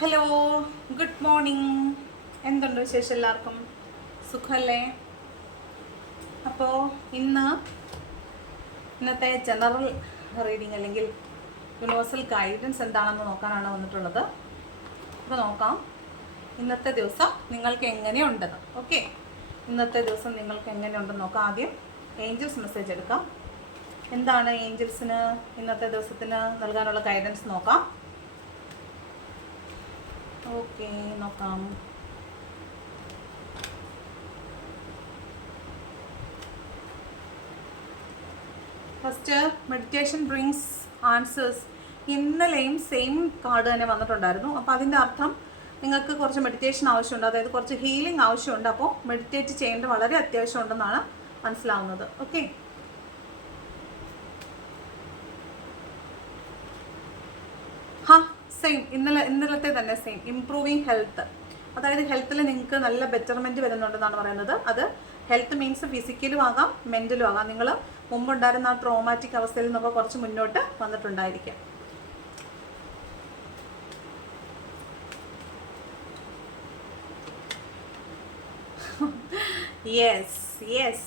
Hello good morning എന്തുണ്ട് വിശേഷം എല്ലാവർക്കും? സുഖമല്ലേ അപ്പോൾ ഇന്ന് ഇന്നത്തെ ജനറൽ റീഡിംഗ് അല്ലെങ്കിൽ യൂണിവേഴ്സൽ ഗൈഡൻസ് എന്താണെന്ന് നോക്കാനാണ് വന്നിട്ടുള്ളത്. അപ്പോൾ നോക്കാം. ഇന്നത്തെ ദിവസം നിങ്ങൾക്ക് എങ്ങനെയുണ്ടെന്ന് ഓക്കെ ഇന്നത്തെ ദിവസം നിങ്ങൾക്ക് എങ്ങനെയുണ്ടെന്ന് നോക്കാം. ആദ്യം ഏഞ്ചൽസ് മെസ്സേജ് എടുക്കാം. എന്താണ് ഏഞ്ചൽസിന് ഇന്നത്തെ ദിവസത്തിന് നൽകാനുള്ള ഗൈഡൻസ് നോക്കാം. ഓക്കെ നോക്കാം. ഫസ്റ്റ് മെഡിറ്റേഷൻ ബ്രിങ്സ് ആൻസേഴ്സ് ഇന്നലെയും സെയിം കാർഡ് തന്നെ വന്നിട്ടുണ്ടായിരുന്നു. അപ്പോൾ അതിന്റെ അർത്ഥം നിങ്ങൾക്ക് കുറച്ച് മെഡിറ്റേഷൻ ആവശ്യമുണ്ട്. അതായത് കുറച്ച് ഹീലിംഗ് ആവശ്യമുണ്ട്. അപ്പോൾ മെഡിറ്റേറ്റ് ചെയ്യേണ്ടത് വളരെ അത്യാവശ്യമുണ്ടെന്നാണ് മനസ്സിലാവുന്നത്. ഓക്കെ ഹാ സെയിം ഇന്നലെ ഇന്നലത്തെ തന്നെ സെയിം ഇംപ്രൂവിങ് ഹെൽത്ത് അതായത് ഹെൽത്തിൽ നിങ്ങൾക്ക് നല്ല ബെറ്റർമെന്റ് വരുന്നുണ്ടെന്നാണ് പറയുന്നത്. അത് ഹെൽത്ത് മീൻസ് ഫിസിക്കലും ആകാം മെന്റലും ആകാം. നിങ്ങൾ മുമ്പുണ്ടായിരുന്ന ആ ട്രോമാറ്റിക് അവസ്ഥയിൽ നിന്നൊക്കെ കുറച്ച് മുന്നോട്ട് വന്നിട്ടുണ്ടായിരിക്കാം. യെസ് യെസ്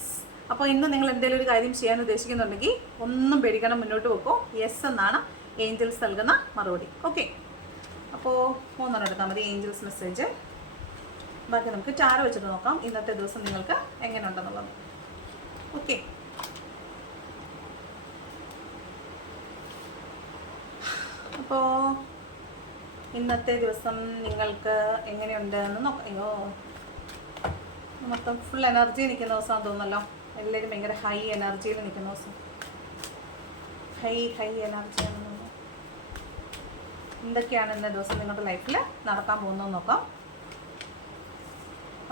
അപ്പോൾ ഇന്ന് നിങ്ങൾ എന്തെങ്കിലും ഒരു കാര്യം ചെയ്യാൻ ഉദ്ദേശിക്കുന്നുണ്ടെങ്കിൽ ഒന്നും പേടിക്കണം മുന്നോട്ട് വെക്കോ യെസ് എന്നാണ് ഏഞ്ചൽസ് നൽകുന്ന മറുപടി. ഓക്കെ അപ്പോൾ മൂന്നെണ്ണം എടുത്താൽ മതി ഏഞ്ചൽസ് മെസ്സേജ് ബാക്കി നമുക്ക് ചാറ് വെച്ചിട്ട് നോക്കാം ഇന്നത്തെ ദിവസം നിങ്ങൾക്ക് എങ്ങനെ ഉണ്ടെന്നുള്ളത് ഓക്കെ അപ്പോൾ ഇന്നത്തെ ദിവസം നിങ്ങൾക്ക് എങ്ങനെയുണ്ട് എന്ന് നോക്കാം. അയ്യോ മൊത്തം ഫുൾ എനർജി നിൽക്കുന്ന ദിവസമാണെന്ന് തോന്നുന്നല്ലോ. എല്ലാവരും ഭയങ്കര ഹൈ എനർജിയിൽ നിൽക്കുന്ന ദിവസം. ഹൈ ഹൈ എനർജിയാണെന്ന് എന്തൊക്കെയാണ് ഇന്ന ദിവസം നിങ്ങളുടെ ലൈഫിൽ നടക്കാൻ പോകുന്നതെന്ന് നോക്കാം.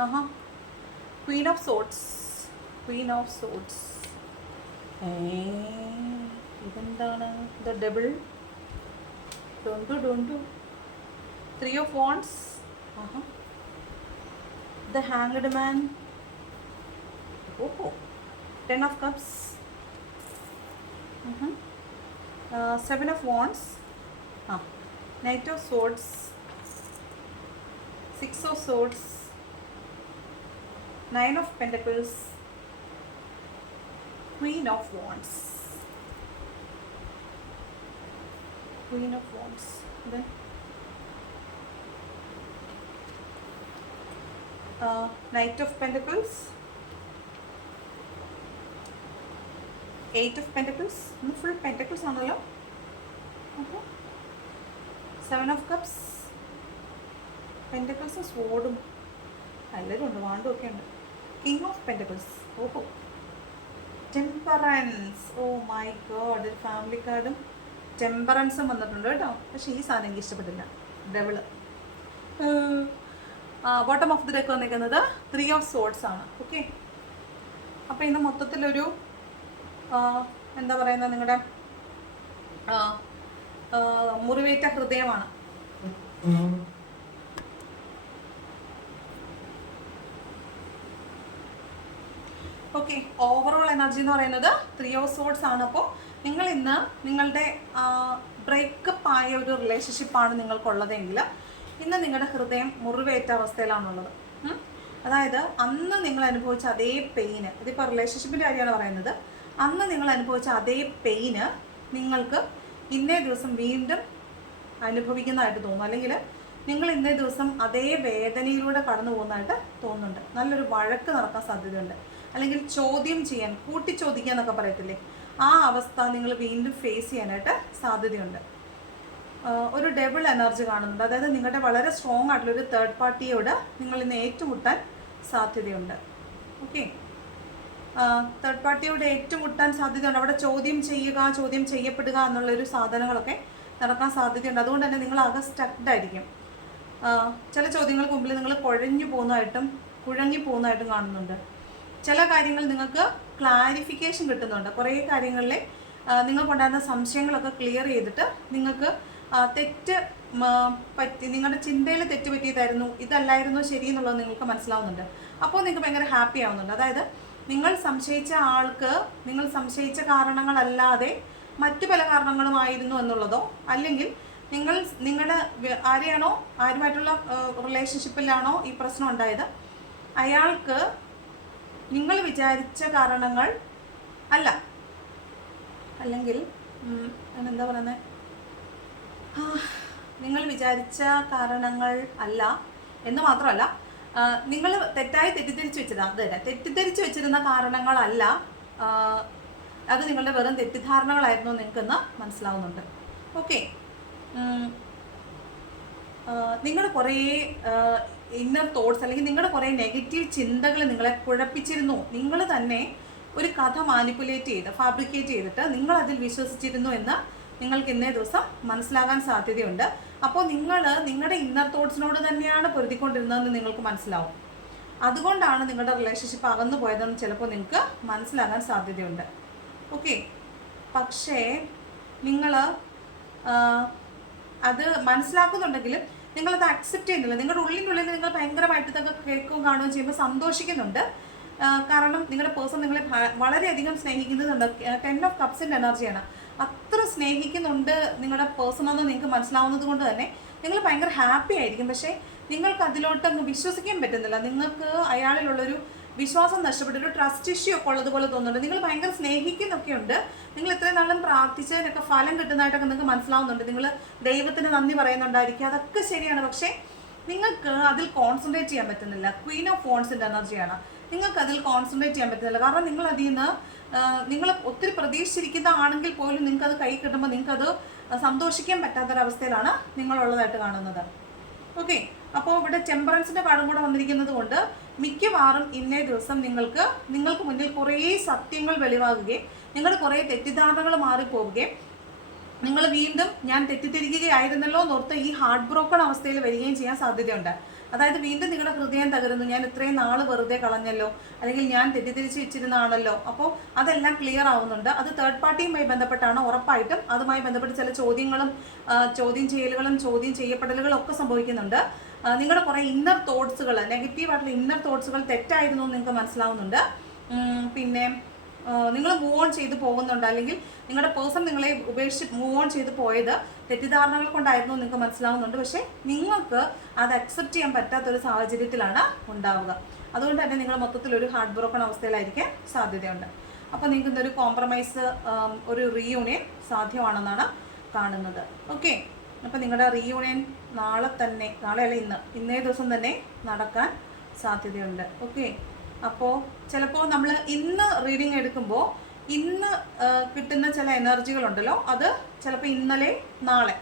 ആഹാ. Queen of swords queen of swords ഇതെന്താണ്? ദ ഡബിൾ ഡോണ്ടു ഡോണ്ടു ത്രീ ഓഫ് വോൺസ് ആഹാ. ദ ഹാങ്ഡ് മാൻ ഓഹോ. Ten of cups seven of wands of ah. of swords six of swords nine of pentacles queen of wands queen of wands then uh, Knight of Pentacles, Eight of Pentacles, ഇന്ന് full pentacles ആണല്ലോ അപ്പോൾ seven of cups pentacles സ്വോർഡും എല്ലാവരും ഉണ്ട് വാണ്ടും ഒക്കെ ഉണ്ട്. King of pentacles ഓഹോ. ടെമ്പറൻസ് ഓ മൈ ഗോഡ് ഒരു ഫാമിലി കാർഡും ടെമ്പറൻസും വന്നിട്ടുണ്ട് കേട്ടോ. പക്ഷേ ഈ സാധനം എനിക്ക് ഇഷ്ടപ്പെട്ടില്ല. Devil bottom of the deck വന്നിരിക്കുന്നത് ത്രീ ഓഫ് സോഡ്സ് ആണ്. ഓക്കെ അപ്പോൾ ഇന്ന് മൊത്തത്തിലൊരു എന്താ പറയുന്നത് നിങ്ങളുടെ മുറിവേറ്റ ഹൃദയമാണ്. ഓക്കെ ഓവറോൾ എനർജി എന്ന് പറയുന്നത് ത്രീ ഓഫ് സോഡ്സ് ആണ്. അപ്പോൾ നിങ്ങൾ ഇന്ന് നിങ്ങളുടെ ബ്രേക്കപ്പ് ആയ ഒരു റിലേഷൻഷിപ്പാണ് നിങ്ങൾക്കുള്ളതെങ്കിൽ ഇന്ന് നിങ്ങളുടെ ഹൃദയം മുറിവേറ്റ അവസ്ഥയിലാണുള്ളത്? അതായത് അന്ന് നിങ്ങൾ അനുഭവിച്ച അതേ പെയിന് ഇതിപ്പോൾ റിലേഷൻഷിപ്പിന്റെ കാര്യമാണ് പറയുന്നത്. അന്ന് നിങ്ങൾ അനുഭവിച്ച അതേ പെയിന് നിങ്ങൾക്ക് ഇന്നേ ദിവസം വീണ്ടും അനുഭവിക്കുന്നതായിട്ട് തോന്നും. അല്ലെങ്കിൽ നിങ്ങൾ ഇന്നേ ദിവസം അതേ വേദനയിലൂടെ കടന്നു പോകുന്നതായിട്ട് തോന്നുന്നുണ്ട്. നല്ലൊരു വഴക്ക് നടക്കാൻ സാധ്യതയുണ്ട്. അല്ലെങ്കിൽ ചോദ്യം ചെയ്യാൻ കൂട്ടി ചോദിക്കുക എന്നൊക്കെ പറയത്തില്ലേ? ആ അവസ്ഥ നിങ്ങൾ വീണ്ടും ഫേസ് ചെയ്യാനായിട്ട് സാധ്യതയുണ്ട്. ഒരു ഡബിൾ എനർജി കാണുന്നുണ്ട്. അതായത് നിങ്ങളുടെ വളരെ സ്ട്രോങ് ആയിട്ടുള്ള ഒരു തേർഡ് പാർട്ടിയോട് നിങ്ങൾ ഇന്ന് ഏറ്റുമുട്ടാൻ സാധ്യതയുണ്ട്. ഓക്കെ തേർഡ് പാർട്ടിയോട് ഏറ്റുമുട്ടാൻ സാധ്യതയുണ്ട്. അവിടെ ചോദ്യം ചെയ്യുക ചോദ്യം ചെയ്യപ്പെടുക എന്നുള്ളൊരു സാധനങ്ങളൊക്കെ നടക്കാൻ സാധ്യതയുണ്ട്. അതുകൊണ്ട് തന്നെ നിങ്ങൾ ആകെ സ്റ്റക്ഡ് ആയിരിക്കും. ചില ചോദ്യങ്ങൾക്ക് മുമ്പിൽ നിങ്ങൾ കുഴഞ്ഞു പോകുന്നതായിട്ടും കുഴങ്ങി പോകുന്നതായിട്ടും കാണുന്നുണ്ട്. ചില കാര്യങ്ങൾ നിങ്ങൾക്ക് ക്ലാരിഫിക്കേഷൻ കിട്ടുന്നുണ്ട്. കുറേ കാര്യങ്ങളിൽ നിങ്ങൾക്കുണ്ടായിരുന്ന സംശയങ്ങളൊക്കെ ക്ലിയർ ചെയ്തിട്ട് നിങ്ങൾക്ക് തെറ്റ് പറ്റി നിങ്ങളുടെ ചിന്തയിൽ തെറ്റ് പറ്റിയതായിരുന്നു ഇതല്ലായിരുന്നു ശരി എന്നുള്ളത് നിങ്ങൾക്ക് മനസ്സിലാവുന്നുണ്ട്. അപ്പോൾ നിങ്ങൾക്ക് ഭയങ്കര ഹാപ്പി ആവുന്നുണ്ട്. അതായത് നിങ്ങൾ സംശയിച്ച ആൾക്ക് നിങ്ങൾ സംശയിച്ച കാരണങ്ങളല്ലാതെ മറ്റു പല കാരണങ്ങളുമായിരുന്നു എന്നുള്ളതോ അല്ലെങ്കിൽ നിങ്ങൾ നിങ്ങളുടെ ആരെയാണോ ആരുമായിട്ടുള്ള റിലേഷൻഷിപ്പിലാണോ ഈ പ്രശ്നം ഉണ്ടായത്? അയാൾക്ക് നിങ്ങൾ വിചാരിച്ച കാരണങ്ങൾ അല്ല. അല്ലെങ്കിൽ എന്താ പറയുന്നത് നിങ്ങൾ വിചാരിച്ച കാരണങ്ങൾ അല്ല എന്ന് മാത്രമല്ല നിങ്ങൾ തെറ്റായി തെറ്റിദ്ധരിച്ചു വെച്ചത് അത് തന്നെ. തെറ്റിദ്ധരിച്ച് വെച്ചിരുന്ന കാരണങ്ങളല്ല അത് നിങ്ങളുടെ വെറും തെറ്റിദ്ധാരണകളായിരുന്നു നിങ്ങൾക്കെന്ന് മനസ്സിലാവുന്നുണ്ട്. ഓക്കെ. നിങ്ങൾ കുറേ ഇന്നർ തോട്ട്സ് അല്ലെങ്കിൽ നിങ്ങളുടെ കുറേ നെഗറ്റീവ് ചിന്തകൾ നിങ്ങളെ കുഴപ്പിച്ചിരുന്നു. നിങ്ങൾ തന്നെ ഒരു കഥ മാനിപ്പുലേറ്റ് ചെയ്ത് ഫാബ്രിക്കേറ്റ് ചെയ്തിട്ട് നിങ്ങൾ അതിൽ വിശ്വസിച്ചിരുന്നു എന്ന് നിങ്ങൾക്ക് ഇന്നേ ദിവസം മനസ്സിലാകാൻ സാധ്യതയുണ്ട്. അപ്പോൾ നിങ്ങൾ നിങ്ങളുടെ ഇന്നർ തോട്ട്സിനോട് തന്നെയാണ് പൊരുതിക്കൊണ്ടിരുന്നതെന്ന് നിങ്ങൾക്ക് മനസ്സിലാവും. അതുകൊണ്ടാണ് നിങ്ങളുടെ റിലേഷൻഷിപ്പ് അകന്നു പോയതെന്ന് ചിലപ്പോൾ നിങ്ങൾക്ക് മനസ്സിലാകാൻ സാധ്യതയുണ്ട്. ഓക്കെ പക്ഷേ നിങ്ങൾ അത് മനസ്സിലാക്കുന്നുണ്ടെങ്കിലും നിങ്ങളത് അക്സെപ്റ്റ് ചെയ്യുന്നില്ല. നിങ്ങളുടെ ഉള്ളിനുള്ളിൽ നിങ്ങൾ ഭയങ്കരമായിട്ട് ഇതൊക്കെ കേൾക്കുകയും കാണുകയും ചെയ്യുമ്പോൾ സന്തോഷിക്കുന്നുണ്ട്. കാരണം നിങ്ങളുടെ പേഴ്സൺ നിങ്ങളെ വളരെയധികം സ്നേഹിക്കുന്നുണ്ട് ടെൻ ഓഫ് കപ്സിന്റെ എനർജിയാണ് സ്നേഹിക്കുന്നുണ്ട്. നിങ്ങളുടെ പേഴ്സൺ എന്ന് നിങ്ങൾക്ക് മനസ്സിലാവുന്നത് കൊണ്ട് തന്നെ നിങ്ങൾ ഭയങ്കര ഹാപ്പി ആയിരിക്കും. പക്ഷേ നിങ്ങൾക്ക് അതിലോട്ട് അങ്ങ് വിശ്വസിക്കാൻ പറ്റുന്നില്ല. നിങ്ങൾക്ക് അയാളിലുള്ളൊരു വിശ്വാസം നഷ്ടപ്പെട്ടു ഒരു ട്രസ്റ്റ് ഇഷ്യൂ ഒക്കെ ഉള്ളതുപോലെ തോന്നുന്നുണ്ട്. നിങ്ങൾ ഭയങ്കര സ്നേഹിക്കുന്നൊക്കെ ഉണ്ട്. നിങ്ങൾ ഇത്രയും നാളും പ്രാർത്ഥിച്ചതിനൊക്കെ ഫലം കിട്ടുന്നതായിട്ടൊക്കെ നിങ്ങൾക്ക് മനസ്സിലാവുന്നുണ്ട്. നിങ്ങൾ ദൈവത്തിന് നന്ദി പറയുന്നുണ്ടായിരിക്കും. അതൊക്കെ ശരിയാണ്. പക്ഷേ നിങ്ങൾക്ക് അതിൽ കോൺസെൻട്രേറ്റ് ചെയ്യാൻ പറ്റുന്നില്ല. ക്വീൻ ഓഫ് ഫോൺസിന്റെ എനർജിയാണ് നിങ്ങൾക്ക് അതിൽ കോൺസെൻട്രേറ്റ് ചെയ്യാൻ പറ്റുന്നില്ല. കാരണം നിങ്ങൾ അതിൽ നിന്ന് നിങ്ങൾ ഒത്തിരി പ്രതീക്ഷിച്ചിരിക്കുന്ന ആണെങ്കിൽ പോലും നിങ്ങൾക്ക് അത് കൈ കിട്ടുമ്പോൾ നിങ്ങൾക്ക് അത് സന്തോഷിക്കാൻ പറ്റാത്തൊരവസ്ഥയിലാണ് നിങ്ങളുള്ളതായിട്ട് കാണുന്നത്. ഓക്കെ അപ്പോൾ ഇവിടെ ടെമ്പറൻസിന്റെ പാഠം കൂടെ വന്നിരിക്കുന്നത് കൊണ്ട് മിക്കവാറും ഇന്നേ ദിവസം നിങ്ങൾക്ക് നിങ്ങൾക്ക് മുന്നിൽ കുറേ സത്യങ്ങൾ വെളിവാകുകയും നിങ്ങളുടെ കുറേ തെറ്റിദ്ധാരണകൾ മാറിപ്പോവുകയും നിങ്ങൾ വീണ്ടും ഞാൻ തെറ്റിദ്ധരിക്കുകയായിരുന്നല്ലോ എന്നോർത്ത് ഈ ഹാർട്ട് ബ്രോക്കൺ അവസ്ഥയിൽ വരികയും ചെയ്യാൻ സാധ്യതയുണ്ട്. അതായത് വീണ്ടും നിങ്ങളുടെ ഹൃദയം തകരുന്നു. ഞാൻ ഇത്രയും നാൾ വെറുതെ കളഞ്ഞല്ലോ. അല്ലെങ്കിൽ ഞാൻ തെറ്റിദ്ധരിച്ച് വെച്ചിരുന്നാണല്ലോ അപ്പോൾ അതെല്ലാം ക്ലിയർ ആവുന്നുണ്ട്. അത് തേർഡ് പാർട്ടിയുമായി ബന്ധപ്പെട്ടാണ് ഉറപ്പായിട്ടും. അതുമായി ബന്ധപ്പെട്ട് ചില ചോദ്യങ്ങളും ചോദ്യം ചെയ്യലുകളും ചോദ്യം ചെയ്യപ്പെടലുകളും ഒക്കെ സംഭവിക്കുന്നുണ്ട്. നിങ്ങളുടെ കുറേ ഇന്നർ തോട്ട്സുകൾ നെഗറ്റീവായിട്ടുള്ള ഇന്നർ തോട്ട്സുകൾ തെറ്റായിരുന്നു നിങ്ങൾക്ക് മനസ്സിലാവുന്നുണ്ട്. പിന്നെ നിങ്ങൾ മൂവ് ഓൺ ചെയ്ത് പോകുന്നുണ്ട്. അല്ലെങ്കിൽ നിങ്ങളുടെ പേഴ്സൺ നിങ്ങളെ ഉപേക്ഷിച്ച് മൂവ് ഓൺ ചെയ്ത് പോയത് തെറ്റിദ്ധാരണകൾ കൊണ്ടായിരുന്നു നിങ്ങൾക്ക് മനസ്സിലാവുന്നുണ്ട്. പക്ഷേ നിങ്ങൾക്ക് അത് അക്സെപ്റ്റ് ചെയ്യാൻ പറ്റാത്തൊരു സാഹചര്യത്തിലാണ് ഉണ്ടാവുക. അതുകൊണ്ട് തന്നെ നിങ്ങൾ മൊത്തത്തിൽ ഒരു ഹാർട്ട് ബ്രോക്കൺ അവസ്ഥയിലായിരിക്കാൻ സാധ്യതയുണ്ട്. അപ്പോൾ നിങ്ങൾക്ക് ഇന്നൊരു കോംപ്രമൈസ് ഒരു റീയൂണിയൻ സാധ്യമാണെന്നാണ് കാണുന്നത്. ഓക്കെ അപ്പോൾ നിങ്ങളുടെ റീയൂണിയൻ നാളെ തന്നെ നാളെ അല്ല ഇന്ന് ഇന്നേ ദിവസം തന്നെ നടക്കാൻ സാധ്യതയുണ്ട്. ഓക്കെ അപ്പോൾ ചിലപ്പോൾ നമ്മൾ ഇന്ന് റീഡിങ് എടുക്കുമ്പോൾ ഇന്ന് കിട്ടുന്ന ചില എനർജികളുണ്ടല്ലോ അത് ചിലപ്പോൾ ഇന്നലെ നാളെ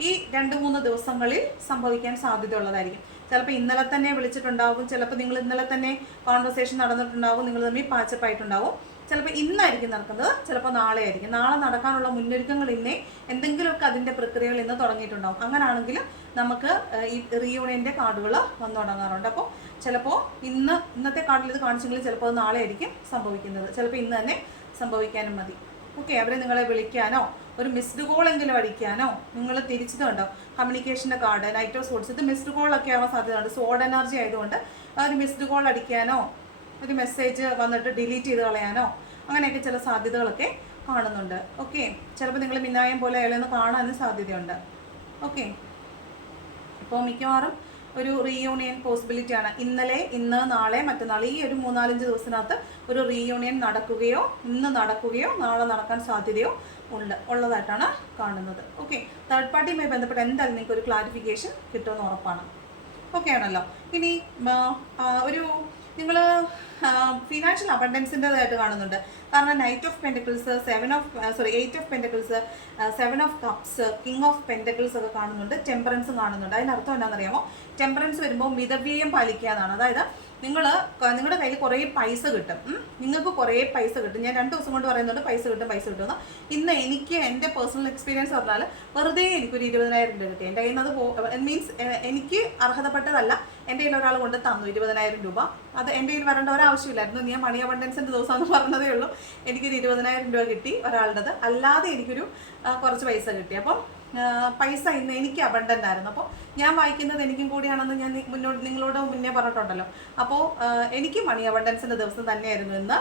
ഈ രണ്ട് മൂന്ന് ദിവസങ്ങളിൽ സംഭവിക്കാൻ സാധ്യത ഉള്ളതായിരിക്കും ചിലപ്പോൾ ഇന്നലെ തന്നെ വിളിച്ചിട്ടുണ്ടാവും ചിലപ്പോൾ നിങ്ങൾ ഇന്നലെ തന്നെ കോൺവെർസേഷൻ നടന്നിട്ടുണ്ടാവും നിങ്ങൾ തമ്മിൽ പാച്ചപ്പായിട്ടുണ്ടാവും. ചിലപ്പോൾ ഇന്നായിരിക്കും നടക്കുന്നത് ചിലപ്പോൾ നാളെ ആയിരിക്കും നാളെ നടക്കാനുള്ള മുന്നൊരുക്കങ്ങൾ ഇന്നേ എന്തെങ്കിലുമൊക്കെ അതിന്റെ പ്രക്രിയകൾ ഇന്ന് തുടങ്ങിയിട്ടുണ്ടാവും. അങ്ങനെയാണെങ്കിൽ നമുക്ക് ഈ റീയൂണിയന്റെ കാർഡുകൾ വന്നു തുടങ്ങാറുണ്ട്. അപ്പോൾ ചിലപ്പോൾ ഇന്ന് ഇന്നത്തെ കാർഡിൽ ഇത് കാണിച്ചെങ്കിൽ ചിലപ്പോൾ അത് നാളെ ആയിരിക്കും സംഭവിക്കുന്നത്. ചിലപ്പോൾ ഇന്ന് തന്നെ സംഭവിക്കാനും മതി. ഓക്കെ അവരെ നിങ്ങളെ വിളിക്കാനോ ഒരു മിസ്ഡ് കോൾ എങ്കിലും അടിക്കാനോ നിങ്ങൾ തിരിച്ചത് കണ്ടോ? കമ്മ്യൂണിക്കേഷന്റെ കാർഡ് നൈറ്റ് ഓഫ് സോഡ്സ് ഇത് മിസ്ഡ് കോളൊക്കെ ആവാൻ സാധ്യതയുണ്ട്. സോഡ് എനർജി ആയതുകൊണ്ട് ഒരു മിസ്ഡ് കോൾ അടിക്കാനോ ഒരു മെസ്സേജ് വന്നിട്ട് ഡിലീറ്റ് ചെയ്ത് കളയാനോ അങ്ങനെയൊക്കെ ചില സാധ്യതകളൊക്കെ കാണുന്നുണ്ട്. ഓക്കെ ചിലപ്പോൾ നിങ്ങൾ മിന്നായം പോലെ അയാളെന്ന് കാണാനും സാധ്യതയുണ്ട്. ഓക്കെ അപ്പോൾ മിക്കവാറും ഒരു റീയൂണിയൻ പോസിബിലിറ്റി ആണ്. ഇന്നലെ ഇന്ന് നാളെ മറ്റന്നാൾ ഈ ഒരു മൂന്നാലഞ്ച് ദിവസത്തിനകത്ത് ഒരു റീയൂണിയൻ നടക്കുകയോ ഇന്ന് നടക്കുകയോ നാളെ നടക്കാൻ സാധ്യതയോ ഉണ്ട്. ഉള്ളതായിട്ടാണ് കാണുന്നത്. ഓക്കെ തേർഡ് പാർട്ടിയുമായി ബന്ധപ്പെട്ട് എന്തായാലും നിങ്ങൾക്ക് ഒരു ക്ലാരിഫിക്കേഷൻ കിട്ടുമെന്ന് ഉറപ്പാണ്. ഓക്കെ ആണല്ലോ. ഇനി ഒരു നിങ്ങൾ ഫിനാൻഷ്യൽ അബണ്ടൻസിന്റെതായിട്ട് കാണുന്നുണ്ട്. കാരണം knight of pentacles seven of sorry eight of pentacles seven of cups king of pentacles ഒക്കെ കാണുന്നുണ്ട്. ടെമ്പറൻസും കാണുന്നുണ്ട്. അതിന്റെ അർത്ഥം എന്താണെന്നറിയാമോ? ടെമ്പറൻസ് വരുമ്പോൾ മിതവ്യയം പാലിക്കുക എന്നാണ് അതായത് നിങ്ങൾ നിങ്ങളുടെ കയ്യിൽ കുറേ പൈസ കിട്ടും. നിങ്ങൾക്ക് കുറേ പൈസ കിട്ടും. ഞാൻ രണ്ട് ദിവസം കൊണ്ട് പറയുന്നുണ്ട് പൈസ കിട്ടും പൈസ കിട്ടുമെന്ന് ഇന്ന് എനിക്ക് എന്റെ പേഴ്സണൽ എക്സ്പീരിയൻസ് പറഞ്ഞാൽ വെറുതെ എനിക്കൊരു ഇരുപതിനായിരം രൂപ കിട്ടി. എന്റെ കയ്യിൽ നിന്ന് അത് മീൻസ് എനിക്ക് അർഹതപ്പെട്ടതല്ല. എന്റെ കയ്യിൽ ഒരാൾ കൊണ്ട് തന്നു ഇരുപതിനായിരം രൂപ. അത് എന്റെ കയ്യിൽ വരേണ്ട ഒരാവശ്യമില്ലായിരുന്നു ഞാൻ മണി അബണ്ടൻസിന്റെ ദിവസം എന്ന് പറഞ്ഞതേ ഉള്ളൂ. എനിക്കൊരു ഇരുപതിനായിരം രൂപ കിട്ടി ഒരാളുടേത്. അല്ലാതെ എനിക്കൊരു കുറച്ച് പൈസ കിട്ടി. അപ്പം പൈസ ഇന്ന് എനിക്ക് അബണ്ടന്റ് ആയിരുന്നു. അപ്പോൾ ഞാൻ വായിക്കുന്നത് എനിക്കും കൂടിയാണെന്ന് ഞാൻ മുന്നോട്ട് നിങ്ങളോട് മുന്നേ പറഞ്ഞിട്ടുണ്ടല്ലോ. അപ്പോൾ എനിക്ക് മണി അബണ്ടൻസിന്റെ ദിവസം തന്നെയായിരുന്നു ഇന്ന്.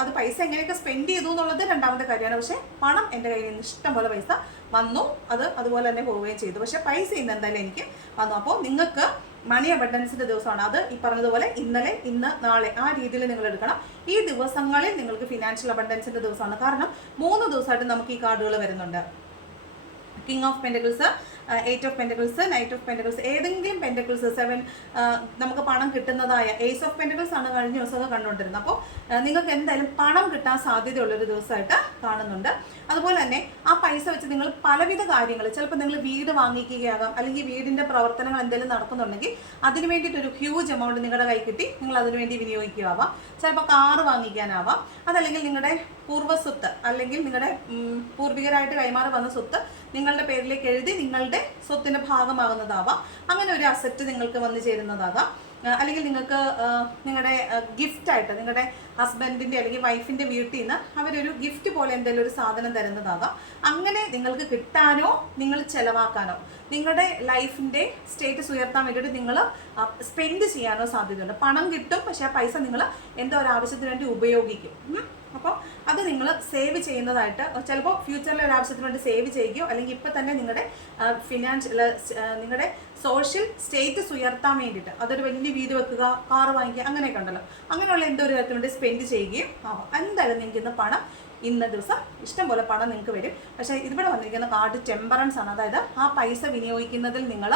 അത് പൈസ എങ്ങനെയൊക്കെ സ്പെൻഡ് ചെയ്തു എന്നുള്ളത് രണ്ടാമത്തെ കാര്യമാണ്. പക്ഷേ പണം എന്റെ കയ്യിൽ നിന്ന് ഇഷ്ടം പോലെ പൈസ വന്നു. അത് അതുപോലെ തന്നെ പോവുകയും ചെയ്തു. പക്ഷേ പൈസ ഇന്ന് എന്തായാലും എനിക്ക് വന്നു. അപ്പോൾ നിങ്ങൾക്ക് മണി അബണ്ടൻസിന്റെ ദിവസമാണ്. അത് ഈ പറഞ്ഞതുപോലെ ഇന്നലെ ഇന്ന് നാളെ ആ രീതിയിൽ നിങ്ങൾ എടുക്കണം. ഈ ദിവസങ്ങളിൽ നിങ്ങൾക്ക് ഫിനാൻഷ്യൽ അബണ്ടൻസിന്റെ ദിവസമാണ്. കാരണം മൂന്ന് ദിവസമായിട്ട് നമുക്ക് ഈ കാർഡുകൾ വരുന്നുണ്ട്. King of pentacles eight of pentacles knight of pentacles ഏതെങ്കിലും പെന്റക്കിൾസ് സെവൻ നമുക്ക് പണം കിട്ടുന്നതായ ഏസ് ഓഫ് പെന്റക്കിൾസ് ആണ് കഴിഞ്ഞ ദിവസമൊക്കെ കണ്ടുകൊണ്ടിരുന്നത്. അപ്പോൾ നിങ്ങൾക്ക് എന്തായാലും പണം കിട്ടാൻ സാധ്യതയുള്ളൊരു ദിവസമായിട്ട് കാണുന്നുണ്ട്. അതുപോലെ തന്നെ ആ പൈസ വെച്ച് നിങ്ങൾ പലവിധ കാര്യങ്ങൾ ചിലപ്പോൾ നിങ്ങൾ വീട് വാങ്ങിക്കുകയാകാം അല്ലെങ്കിൽ വീടിന്റെ പ്രവർത്തനങ്ങൾ എന്തെങ്കിലും നടക്കുന്നുണ്ടെങ്കിൽ അതിന് വേണ്ടിയിട്ടൊരു ഹ്യൂജ് എമൗണ്ട് നിങ്ങളുടെ കൈ കിട്ടി നിങ്ങൾ അതിനുവേണ്ടി വിനിയോഗിക്കുകയാവാം. ചിലപ്പോൾ കാറ് വാങ്ങിക്കാനാവാം അതല്ലെങ്കിൽ നിങ്ങളുടെ പൂർവസ്വത്ത് അല്ലെങ്കിൽ നിങ്ങളുടെ പൂർവികരായിട്ട് കൈമാറി വന്ന സ്വത്ത് നിങ്ങളുടെ പേരിലേക്ക് എഴുതി നിങ്ങളുടെ സ്വത്തിന്റെ ഭാഗമാകുന്നതാവാം. അങ്ങനെ ഒരു അസറ്റ് നിങ്ങൾക്ക് വന്നു ചേരുന്നതാകാം. അല്ലെങ്കിൽ നിങ്ങൾക്ക് നിങ്ങളുടെ ഗിഫ്റ്റ് ആയിട്ട് നിങ്ങളുടെ ഹസ്ബൻഡിന്റെ അല്ലെങ്കിൽ വൈഫിന്റെ വീട്ടിൽ നിന്ന് അവരൊരു ഗിഫ്റ്റ് പോലെ എന്തെങ്കിലും ഒരു സാധനം തരുന്നതാകാം. അങ്ങനെ നിങ്ങൾക്ക് കിട്ടാനോ നിങ്ങൾ ചെലവാക്കാനോ നിങ്ങളുടെ ലൈഫിന്റെ സ്റ്റേറ്റസ് ഉയർത്താൻ വേണ്ടിയിട്ട് നിങ്ങൾ സ്പെൻഡ് ചെയ്യാനോ സാധ്യതയുണ്ട്. പണം കിട്ടും പക്ഷേ ആ പൈസ നിങ്ങൾ എന്തോ ഒരു ആവശ്യത്തിന് വേണ്ടി ഉപയോഗിക്കും. അപ്പോൾ അത് നിങ്ങൾ സേവ് ചെയ്യുന്നതായിട്ട് ചിലപ്പോൾ ഫ്യൂച്ചറിലെ ഒരു ആവശ്യത്തിന് വേണ്ടി സേവ് ചെയ്യുകയോ അല്ലെങ്കിൽ ഇപ്പം തന്നെ നിങ്ങളുടെ ഫിനാൻഷ്യൽ നിങ്ങളുടെ സോഷ്യൽ സ്റ്റേറ്റസ് ഉയർത്താൻ വേണ്ടിയിട്ട് അതൊരു വലിയ വീട് വെക്കുക കാറ് വാങ്ങിക്കുക അങ്ങനെയൊക്കെ ഉണ്ടല്ലോ. അങ്ങനെയുള്ള എന്തോ ഒരു കാര്യത്തിന് വേണ്ടി സ്പെൻഡ് ചെയ്യുകയും ആവാം. എന്തായാലും നിങ്ങൾക്ക് ഇന്ന് പണം ഇന്ന ദിവസം ഇഷ്ടം പോലെ പണം നിങ്ങൾക്ക് വരും. പക്ഷേ ഇവിടെ വന്നിരിക്കുന്ന കാർഡ് ടെമ്പറൻസ് ആണ്. അതായത് ആ പൈസ വിനിയോഗിക്കുന്നതിൽ നിങ്ങൾ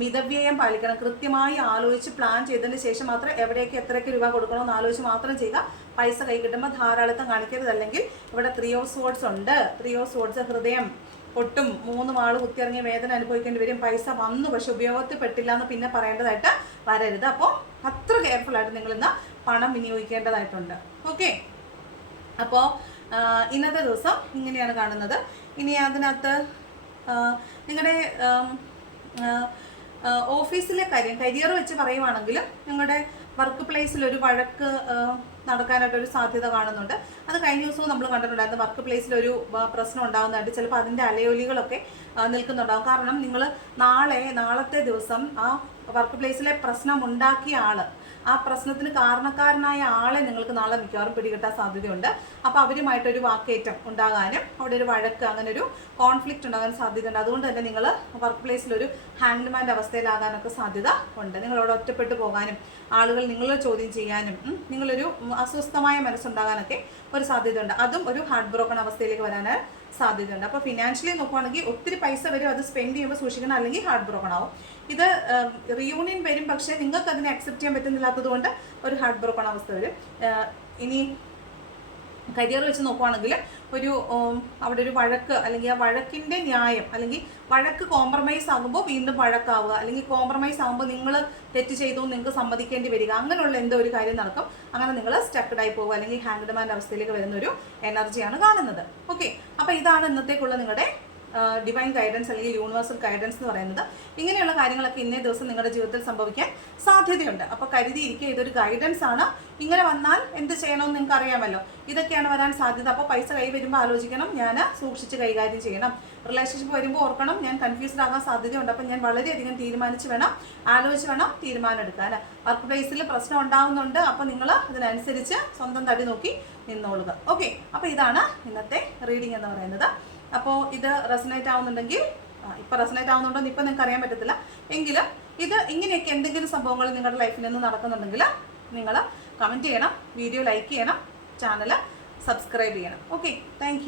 മിതവ്യയം പാലിക്കണം. കൃത്യമായി ആലോചിച്ച് പ്ലാൻ ചെയ്തതിന് ശേഷം മാത്രം എവിടേക്ക് എത്രയ്ക്ക് രൂപ കൊടുക്കണമെന്ന് ആലോചിച്ച് മാത്രം ചെയ്യുക. പൈസ കൈ കിട്ടുമ്പോൾ ധാരാളിത്തം കാണിക്കരുത്. അല്ലെങ്കിൽ ഇവിടെ ത്രീ ഓഫ് സോഡ്സ് ഉണ്ട്. ത്രീ ഓഫ് സോഡ്സ് ഹൃദയം ഒട്ടും മൂന്ന് വാൾ കുത്തിയിറങ്ങിയ വേദന അനുഭവിക്കേണ്ടി വരും. പൈസ വന്നു പക്ഷെ ഉപയോഗത്തിൽപ്പെട്ടില്ല എന്ന് പിന്നെ പറയേണ്ടതായിട്ട് വരരുത്. അപ്പോൾ അത്ര കെയർഫുൾ ആയിട്ട് നിങ്ങൾ ഇന്ന് പണം വിനിയോഗിക്കേണ്ടതായിട്ടുണ്ട്. ഓക്കെ അപ്പോൾ ഇന്നത്തെ ദിവസം ഇങ്ങനെയാണ് കാണുന്നത്. ഇനി അതിനകത്ത് നിങ്ങളുടെ ഓഫീസിലെ കാര്യം കരിയർ വെച്ച് പറയുവാണെങ്കിൽ നിങ്ങളുടെ വർക്ക് പ്ലേസിൽ ഒരു വഴക്ക് നടക്കാനായിട്ട് നടക്കാനായിട്ടൊരു സാധ്യത കാണുന്നുണ്ട്. അത് കഴിഞ്ഞ ദിവസവും നമ്മൾ കണ്ടിട്ടുണ്ടായിരുന്നു വർക്ക് പ്ലേസിൽ ഒരു പ്രശ്നം ഉണ്ടാകുന്നതായിട്ട് ചിലപ്പോൾ അതിന്റെ അലയൊലികളൊക്കെ നിൽക്കുന്നുണ്ടാകും കാരണം നിങ്ങൾ നാളെ നാളത്തെ ദിവസം ആ വർക്ക് പ്ലേസിലെ പ്രശ്നം ഉണ്ടാക്കിയ ആൾ ആ പ്രശ്നത്തിന് കാരണക്കാരനായ ആളെ നിങ്ങൾക്ക് നാളെ മിക്കവാറും പിടികിട്ടാൻ സാധ്യതയുണ്ട്. അപ്പോൾ അവരുമായിട്ടൊരു വാക്കേറ്റം ഉണ്ടാകാനും അവിടെ ഒരു വഴക്ക് അങ്ങനെ ഒരു കോൺഫ്ലിക്റ്റ് ഉണ്ടാകാൻ സാധ്യതയുണ്ട്. അതുകൊണ്ട് തന്നെ നിങ്ങൾ വർക്ക് പ്ലേസിൽ ഒരു ഹാൻഡ്മാന്റെ അവസ്ഥയിലാകാനൊക്കെ സാധ്യത ഉണ്ട്. നിങ്ങളവിടെ ഒറ്റപ്പെട്ടു പോകാനും ആളുകൾ നിങ്ങളെ ചോദ്യം ചെയ്യാനും നിങ്ങളൊരു അസ്വസ്ഥമായ മനസ്സുണ്ടാകാനൊക്കെ ഒരു സാധ്യതയുണ്ട്. അതും ഒരു ഹാർട്ട് ബ്രോക്കൺ അവസ്ഥയിലേക്ക് വരാൻ സാധ്യതയുണ്ട്. അപ്പോൾ ഫിനാൻഷ്യലി നോക്കുവാണെങ്കിൽ ഒത്തിരി പൈസ വരും. അത് സ്പെൻഡ് ചെയ്യുമ്പോൾ സൂക്ഷിക്കണം. അല്ലെങ്കിൽ ഹാർട്ട് ബ്രോക്കൺ ആവും. ഇത് റിയൂണിയൻ വരും. പക്ഷേ നിങ്ങൾക്ക് അതിനെ അക്സെപ്റ്റ് ചെയ്യാൻ പറ്റുന്നില്ലാത്തത് കൊണ്ട് ഒരു ഹാർട്ട് ബ്രോക്കൺ അവസ്ഥ വരും. ഇനി കരിയർ വെച്ച് നോക്കുവാണെങ്കിൽ ഒരു അവിടെ ഒരു വഴക്ക് അല്ലെങ്കിൽ ആ വഴക്കിന്റെ ന്യായം അല്ലെങ്കിൽ വഴക്ക് കോംപ്രമൈസ് ആകുമ്പോൾ വീണ്ടും വഴക്കാവുക അല്ലെങ്കിൽ കോംപ്രമൈസ് ആകുമ്പോൾ നിങ്ങൾ തെറ്റ് ചെയ്തു നിങ്ങൾക്ക് സമ്മതിക്കേണ്ടി വരിക അങ്ങനെയുള്ള എന്തോ ഒരു കാര്യം നടക്കും. അങ്ങനെ നിങ്ങൾ സ്റ്റക്കഡായി പോകുക അല്ലെങ്കിൽ ഹാൻഡ്മാന്റെ അവസ്ഥയിലേക്ക് വരുന്ന ഒരു എനർജിയാണ് കാണുന്നത്. ഓക്കെ അപ്പോൾ ഇതാണ് ഇന്നത്തേക്കുള്ള നിങ്ങളുടെ ഡിവൈൻ ഗൈഡൻസ് അല്ലെങ്കിൽ യൂണിവേഴ്സൽ ഗൈഡൻസ് എന്ന് പറയുന്നത് ഇങ്ങനെയുള്ള കാര്യങ്ങളൊക്കെ ഇന്നേ ദിവസം നിങ്ങളുടെ ജീവിതത്തിൽ സംഭവിക്കാൻ സാധ്യതയുണ്ട്. അപ്പോൾ കരുതിയിരിക്കുക ഇതൊരു ഗൈഡൻസ് ആണ്. ഇങ്ങനെ വന്നാൽ എന്ത് ചെയ്യണമെന്ന് നിങ്ങൾക്ക് അറിയാമല്ലോ. ഇതൊക്കെയാണ് വരാൻ സാധ്യത. അപ്പോൾ പൈസ കൈ വരുമ്പോൾ ആലോചിക്കണം. ഞാൻ സൂക്ഷിച്ച് കൈകാര്യം ചെയ്യണം. റിലേഷൻഷിപ്പ് വരുമ്പോൾ ഓർക്കണം. ഞാൻ കൺഫ്യൂസ്ഡ് ആകാൻ സാധ്യതയുണ്ട്. അപ്പം ഞാൻ വളരെയധികം തീരുമാനിച്ച് വേണം ആലോചിച്ച് വേണം തീരുമാനം എടുക്കാൻ വർക്ക് പ്ലേസിൽ പ്രശ്നം ഉണ്ടാകുന്നുണ്ട് അപ്പോൾ നിങ്ങൾ അതിനനുസരിച്ച് സ്വന്തം തടി നോക്കി നിന്നോളുക. ഓക്കെ അപ്പോൾ ഇതാണ് ഇന്നത്തെ റീഡിംഗ് എന്ന് പറയുന്നത്. അപ്പോൾ ഇത് റെസനേറ്റ് ആവുന്നുണ്ടെങ്കിൽ ഇപ്പം റെസനേറ്റ് ആവുന്നുണ്ടോ എന്ന് ഇപ്പം നിങ്ങൾക്ക് അറിയാൻ പറ്റത്തില്ല. എങ്കിലും ഇത് ഇങ്ങനെയൊക്കെ എന്തെങ്കിലും സംഭവങ്ങൾ നിങ്ങളുടെ ലൈഫിൽ നിന്ന് നടക്കുന്നുണ്ടെങ്കിൽ നിങ്ങൾ കമന്റ് ചെയ്യണം വീഡിയോ ലൈക്ക് ചെയ്യണം ചാനൽ സബ്സ്ക്രൈബ് ചെയ്യണം. Okay thank